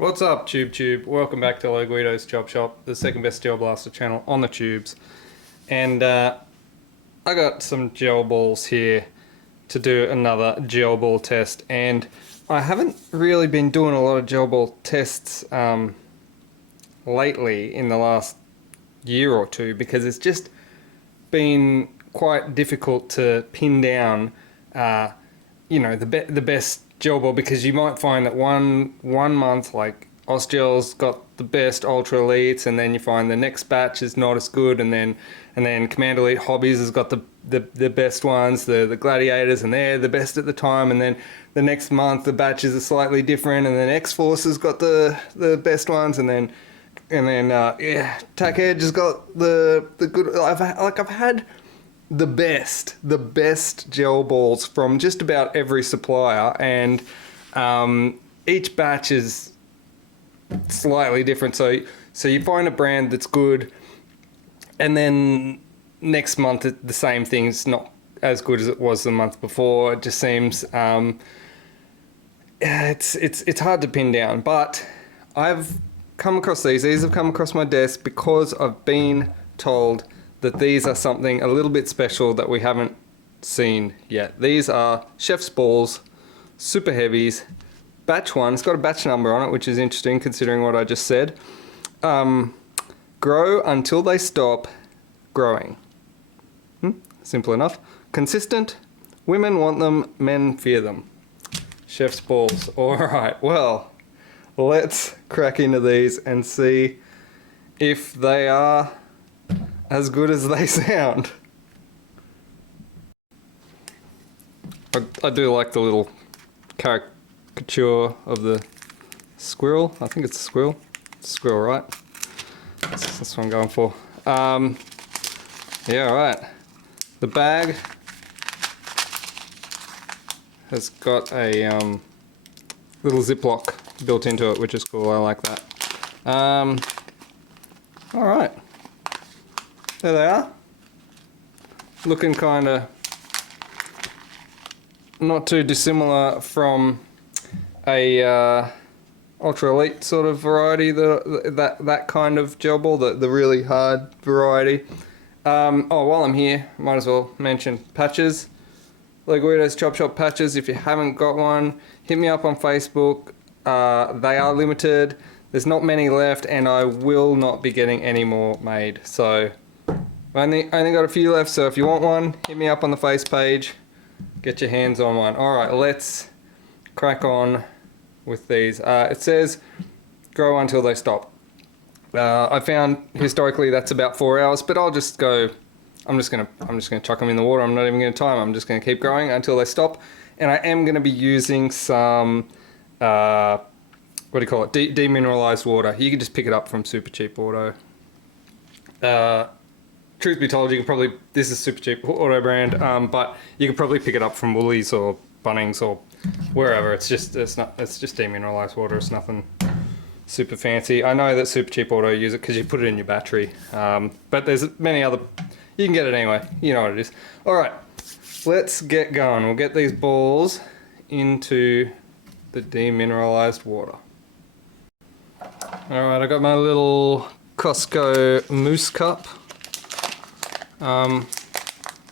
What's up, Tube? Welcome back to Guido's Chop Shop, the second best gel blaster channel on the tubes. And I got some gel balls here to do another gel ball test. And I haven't really been doing a lot of gel ball tests lately in the last year or two because it's just been quite difficult to pin down, the best gel ball, because you might find that one month like Osgel's got the best Ultra Elites, and then you find the next batch is not as good, and then Commander Elite Hobbies has got the best ones, the Gladiators, and they're the best at the time, and then the next month the batches are slightly different, and then X-Force has got the best ones, and then Tac Edge has got the good. I've had the best gel balls from just about every supplier, and each batch is slightly different. So you find a brand that's good, and then next month the same thing's not as good as it was the month before. It just seems it's hard to pin down. But I've come across these. These have come across my desk because I've been told that these are something a little bit special that we haven't seen yet. These are Chef's Balls, Super Heavies, batch 1. It's got a batch number on it, which is interesting considering what I just said. Grow until they stop growing. Simple enough. Consistent. Women want them, men fear them. Chef's Balls. Alright, well, let's crack into these and see if they are as good as they sound. I do like the little caricature of the squirrel. I think it's a squirrel. It's a squirrel, right? That's what I'm going for. Yeah, right. The bag has got a little Ziploc built into it, which is cool. I like that. Alright. There they are. Looking kind of not too dissimilar from a Ultra Elite sort of variety, that kind of gel ball, the really hard variety. While I'm here, might as well mention patches. Guido's Chop Shop patches. If you haven't got one, hit me up on Facebook. They are limited. There's not many left, and I will not be getting any more made. So I only got a few left, so if you want one, hit me up on the face page. Get your hands on one. Alright, let's crack on with these. It says grow until they stop. I found historically that's about 4 hours, but I'll just go, I'm just gonna chuck them in the water. I'm not even gonna time. I'm just gonna keep growing until they stop. And I am gonna be using some demineralized water. You can just pick it up from Super Cheap Auto. Truth be told, you can probably, this is Super Cheap Auto brand, but you can probably pick it up from Woolies or Bunnings or wherever. It's just demineralized water. It's nothing super fancy. I know that Super Cheap Auto use it because you put it in your battery, but there's many other, you can get it anyway. You know what it is. Alright, let's get going. We'll get these balls into the demineralized water. Alright, I got my little Costco mousse cup. I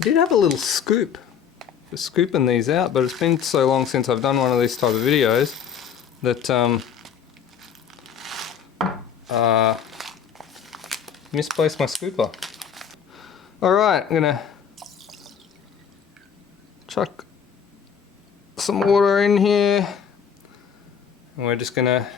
did have a little scoop for scooping these out, but it's been so long since I've done one of these type of videos that misplaced my scooper. Alright, I'm gonna chuck some water in here, and we're just gonna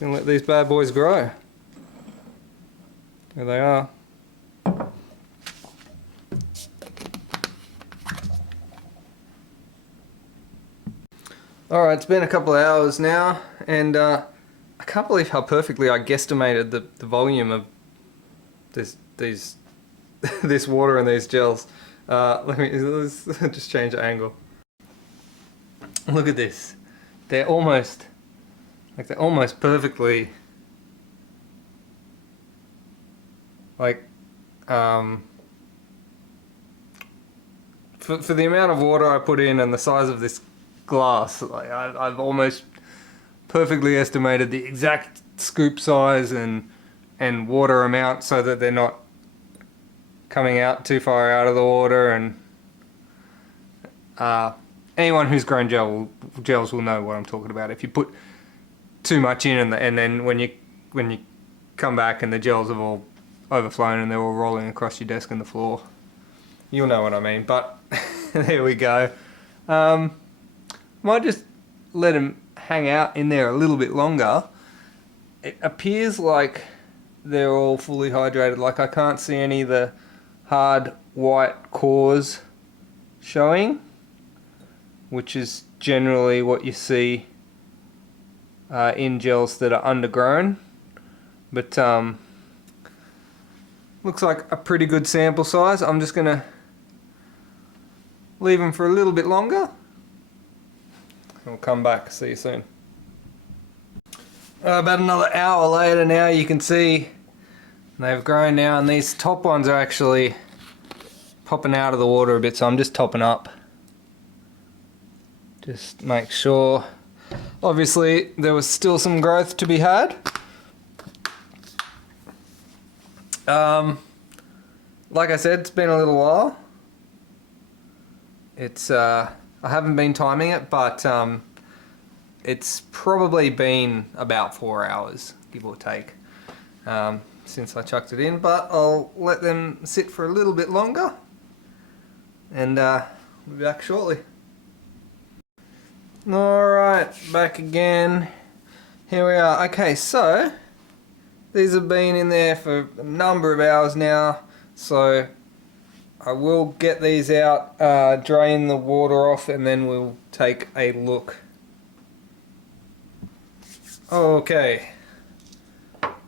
let these bad boys grow. There they are. Alright, it's been a couple of hours now, and I can't believe how perfectly I guesstimated the volume of this water and these gels. Let's just change the angle. Look at this. They're almost perfectly for the amount of water I put in and the size of this glass, I've almost perfectly estimated the exact scoop size and water amount so that they're not coming out too far out of the water. And anyone who's grown gels will know what I'm talking about. If you put too much in and then when you come back and the gels have all overflown and they're all rolling across your desk and the floor, you'll know what I mean. But there we go. Might just let them hang out in there a little bit longer. It appears like they're all fully hydrated. Like I can't see any of the hard white cores showing, which is generally what you see in gels that are undergrown. But looks like a pretty good sample size. I'm just gonna leave them for a little bit longer. We'll come back, see you soon. About another hour later now, you can see they've grown now, and these top ones are actually popping out of the water a bit, so I'm just topping up. Just make sure. Obviously, there was still some growth to be had. Like I said, it's been a little while. It's I haven't been timing it, but it's probably been about 4 hours, give or take, since I chucked it in. But I'll let them sit for a little bit longer, and we'll be back shortly. Alright, back again. Here we are. Okay, so these have been in there for a number of hours now, so I will get these out, drain the water off, and then we'll take a look. Okay,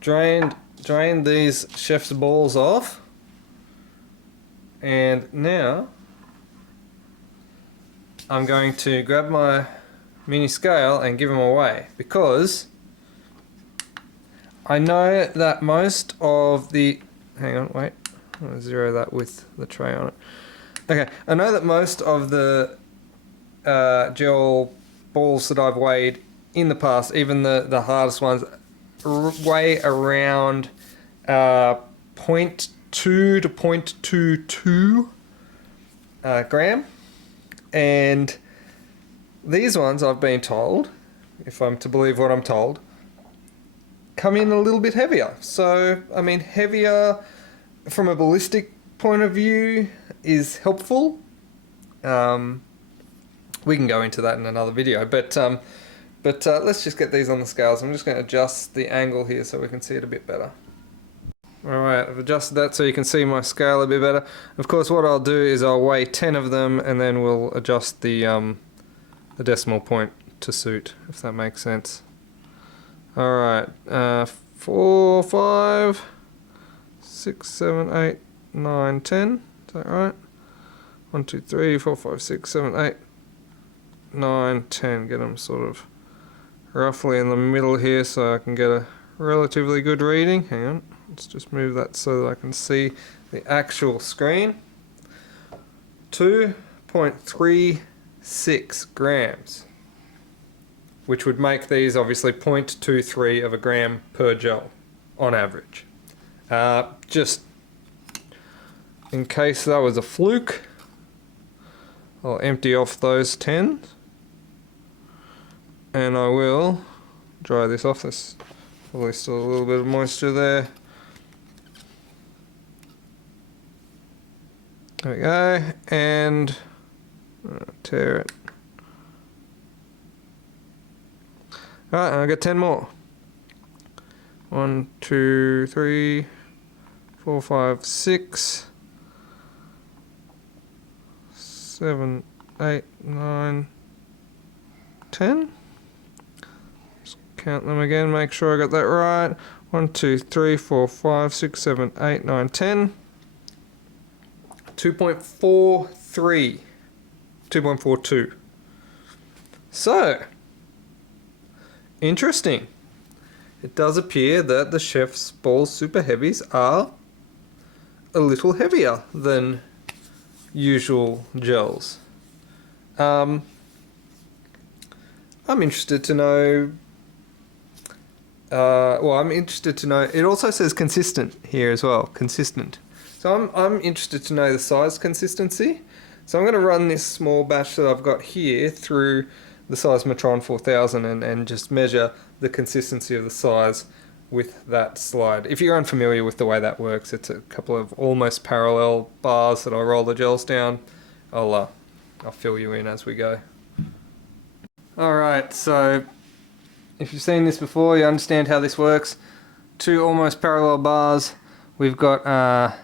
drained these chef's balls off, and now I'm going to grab my mini scale and give them away, because I know that most of the, hang on, wait, I'm going to zero that with the tray on it. Okay, I know that most of the gel balls that I've weighed in the past, even the hardest ones, weigh around 0.2 to 0.22 gram. And these ones, I've been told, if I'm to believe what I'm told, come in a little bit heavier. So, I mean, heavier from a ballistic point of view is helpful. We can go into that in another video, but let's just get these on the scales. I'm just going to adjust the angle here so we can see it a bit better. Alright, I've adjusted that so you can see my scale a bit better. Of course, what I'll do is I'll weigh 10 of them, and then we'll adjust the decimal point to suit, if that makes sense. Alright, 4, 5, 6, 7, 8, 9, 10. Is that right? 1, 2, 3, 4, 5, 6, 7, 8, 9, 10. Get them sort of roughly in the middle here so I can get a relatively good reading. Hang on, let's just move that so that I can see the actual screen. 2.36 grams, which would make these obviously 0.23 of a gram per gel on average. Just in case that was a fluke, I'll empty off those 10s, and I will dry this off. There's probably still a little bit of moisture there. There we go, and tear it. Alright, I'll get 10 more. 1, 2, 3, 4, 5, 6, 7, 8, 9, 10. Just count them again, make sure I got that right. 1, 2, 3, 4, 5, 6, 7, 8, 9, 10. 2.43. 2.42. So, interesting. It does appear that the Chef's Balls Super Heavies are a little heavier than usual gels. I'm interested to know well, I'm interested to know. It also says consistent here as well. Consistent. So I'm interested to know the size consistency. So I'm going to run this small batch that I've got here through the Seismotron 4000 and just measure the consistency of the size with that slide. If you're unfamiliar with the way that works, it's a couple of almost parallel bars that I'll roll the gels down. I'll fill you in as we go. Alright, so if you've seen this before, you understand how this works. Two almost parallel bars. We've got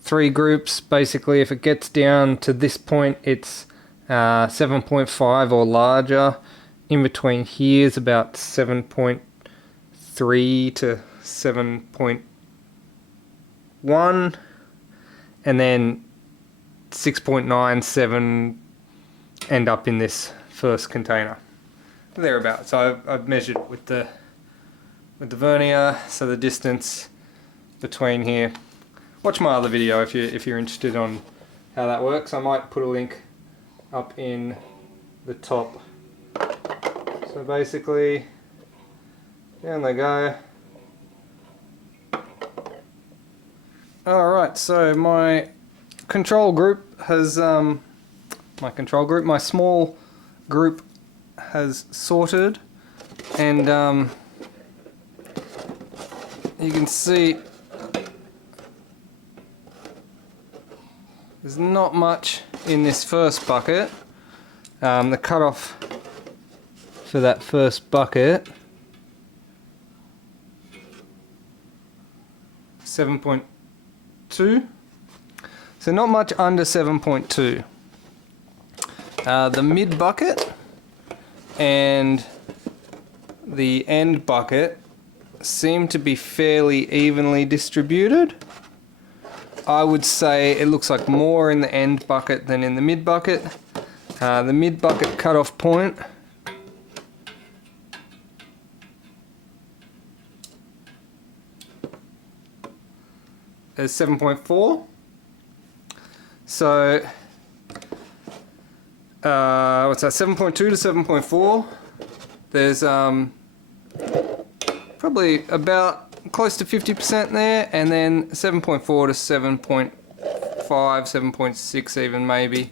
3 groups. Basically, if it gets down to this point, it's 7.5 or larger. In between here is about 7.3 to 7.1, and then 6.97 end up in this first container. Thereabouts. So I've measured with the vernier, so the distance between here. Watch my other video if you're interested on how that works. I might put a link up in the top. So basically, down they go. Alright, so my control group has, my small group has sorted, and you can see there's not much in this first bucket. The cutoff for that first bucket, 7.2. So not much under 7.2. The mid bucket and the end bucket seem to be fairly evenly distributed. I would say it looks like more in the end bucket than in the mid bucket. The mid bucket cutoff point is 7.4. So what's that? 7.2 to 7.4. There's probably about close to 50% there, and then 7.4 to 7.5, 7.6 even maybe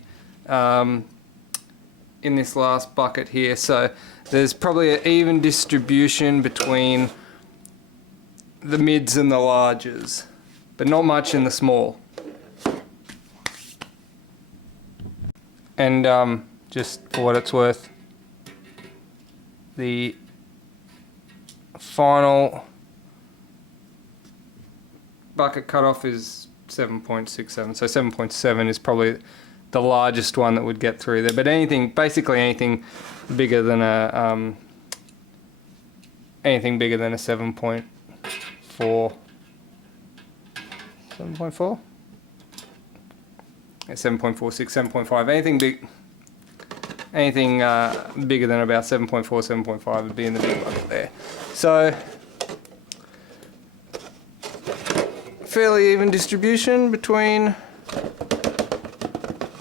in this last bucket here. So there's probably an even distribution between the mids and the larges, but not much in the small. And just for what it's worth, the final bucket cutoff is 7.67, so 7.7 is probably the largest one that would get through there. But basically anything bigger than a 7.4. 7.4? Yeah, 7.46, 7.5. Anything bigger than about 7.4, 7.5 would be in the big bucket there. So fairly even distribution between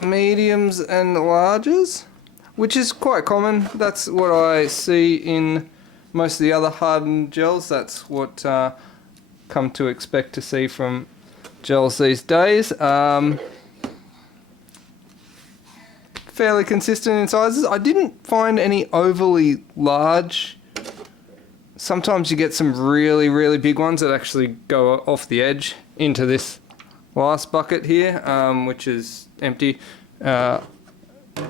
mediums and larges, which is quite common. That's what I see in most of the other hardened gels. That's what come to expect to see from gels these days. Fairly consistent in sizes. I didn't find any overly large. Sometimes you get some really, really big ones that actually go off the edge into this last bucket here, which is empty.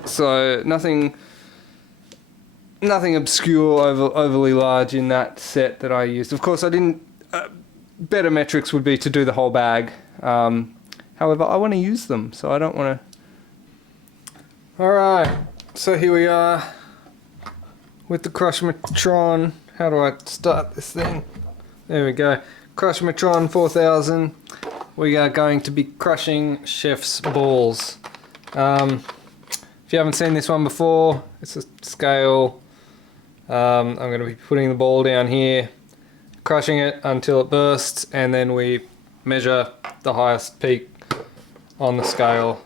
So nothing obscure, overly large in that set that I used. Of course, I didn't. Better metrics would be to do the whole bag. However, I want to use them, so I don't want to. Alright, so here we are with the Crushmatron. How do I start this thing? There we go. Crushmatron 4000. We are going to be crushing chef's balls. If you haven't seen this one before, it's a scale. I'm going to be putting the ball down here, crushing it until it bursts, and then we measure the highest peak on the scale.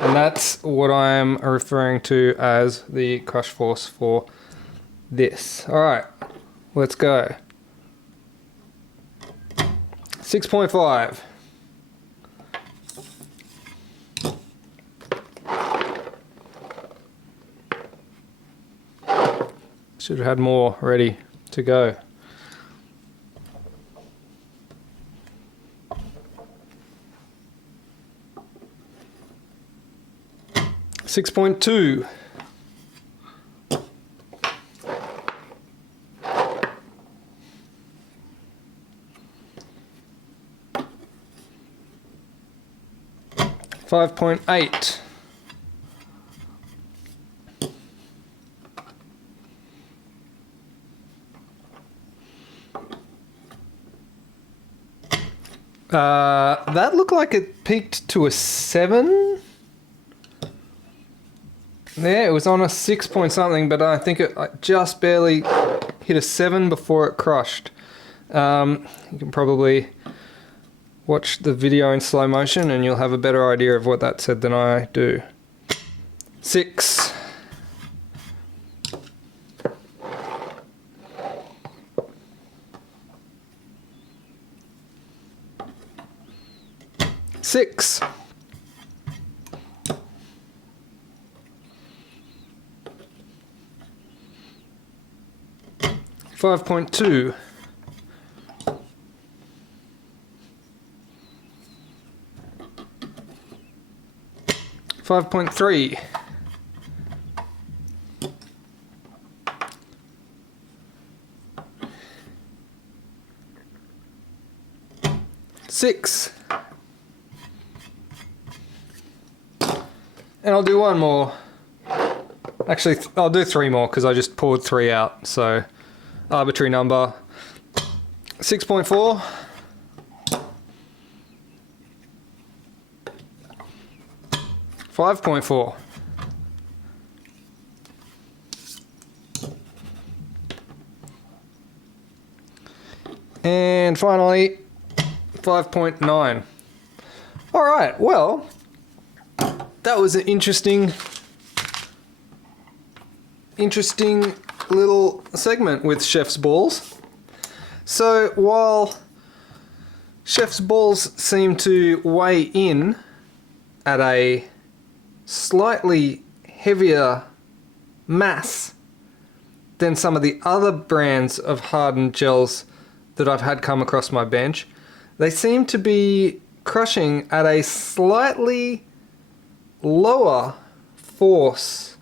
And that's what I'm referring to as the crush force for this. Alright, let's go. 6.5. Should have had more ready to go. 6.2. $5.8. That looked like it peaked to a 7. Yeah, it was on a 6 point something, but I think it just barely hit a 7 before it crushed. You can probably watch the video in slow motion and you'll have a better idea of what that said than I do. 6. Six. 5.2. 5.3. 6. And I'll do one more. Actually, I'll do 3 more because I just poured 3 out. So, arbitrary number. 6.4. 5.4. And finally, 5.9. All right, well, that was an interesting little segment with Chef's Balls. So while Chef's Balls seem to weigh in at a slightly heavier mass than some of the other brands of hardened gels that I've had come across my bench, they seem to be crushing at a slightly lower force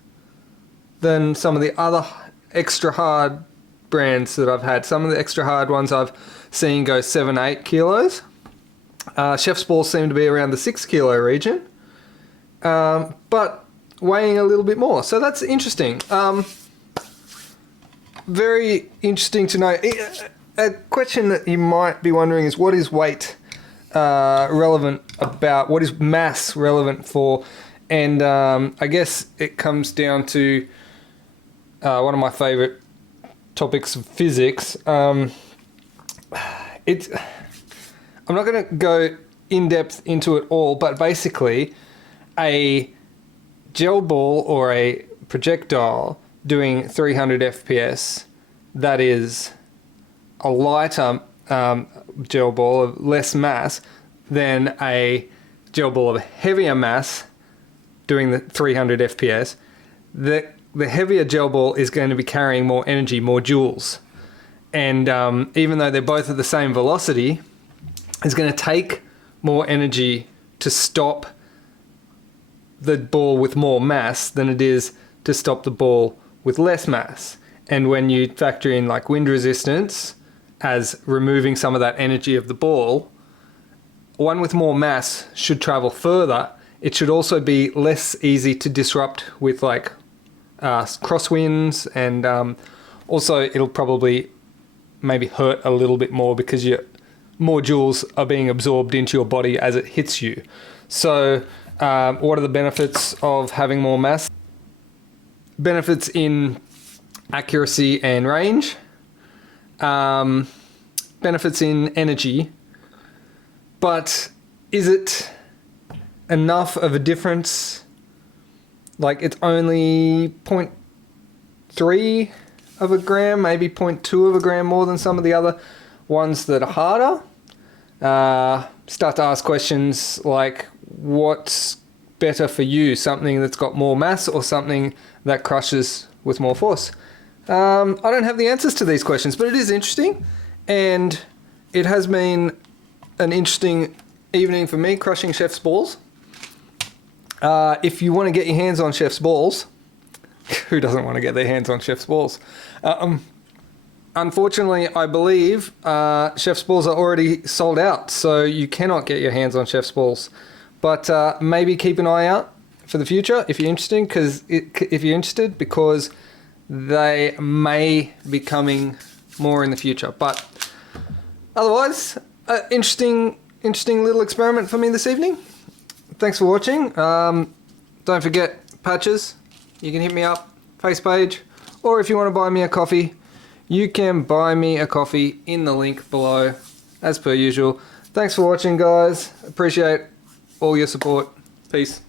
than some of the other extra hard brands that I've had. Some of the extra hard ones I've seen go 7-8 kilos. Chef's Balls seem to be around the 6 kilo region, but weighing a little bit more. So that's interesting. Very interesting to know. A question that you might be wondering is, what is weight relevant about? What is mass relevant for? And I guess it comes down to one of my favorite topics of physics. I'm not going to go in depth into it all, but basically a gel ball or a projectile doing 300 FPS, that is a lighter gel ball of less mass than a gel ball of heavier mass doing the 300 FPS. The heavier gel ball is going to be carrying more energy, more joules. And even though they're both at the same velocity, it's going to take more energy to stop the ball with more mass than it is to stop the ball with less mass. And when you factor in like wind resistance as removing some of that energy of the ball, one with more mass should travel further. It should also be less easy to disrupt with like crosswinds, and also it'll probably maybe hurt a little bit more because more joules are being absorbed into your body as it hits you. So what are the benefits of having more mass? Benefits in accuracy and range. Benefits in energy. But is it enough of a difference? Like, it's only 0.3 of a gram, maybe 0.2 of a gram more than some of the other ones that are harder. start to ask questions like, what's better for you? Something that's got more mass or something that crushes with more force? I don't have the answers to these questions, but it is interesting, and it has been an interesting evening for me crushing Chef's balls. If you want to get your hands on Chef's balls, who doesn't want to get their hands on Chef's balls? Unfortunately, I believe Chef's balls are already sold out, so you cannot get your hands on Chef's balls. But maybe keep an eye out for the future if you're interested, because they may be coming more in the future. But otherwise, interesting little experiment for me this evening. Thanks for watching. Don't forget patches. You can hit me up, face page, or if you want to buy me a coffee, you can buy me a coffee in the link below, as per usual. Thanks for watching, guys. Appreciate all your support. Peace.